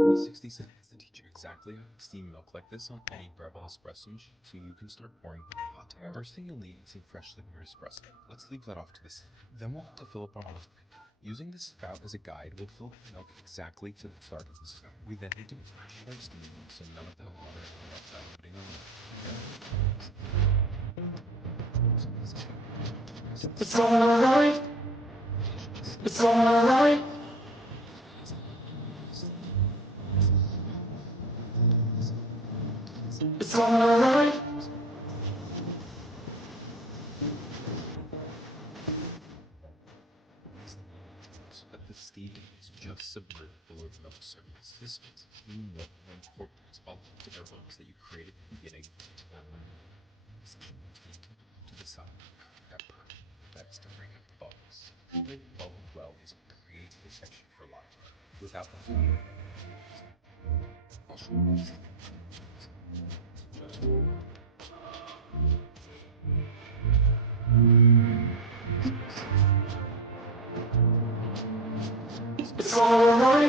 60 seconds to teach you exactly how to steam milk like this on any Breville espresso machine so you can start pouring hot. First thing you'll need is some freshly brewed espresso. Let's leave that off to the side. Then we'll have to fill up our milk. Using this spout as a guide, we'll fill the milk exactly to the start of the spout. We then need to our steam so none of the water runs out putting on It's alright, it's alright, it's alright. so that the steam is just submerged below the milk surface. This means clean milk will incorporate all the aromas that you created at the beginning to the side. That's to bring up the bubbles. Cooling bubble well is a great protection for latte. Without them, It's alright.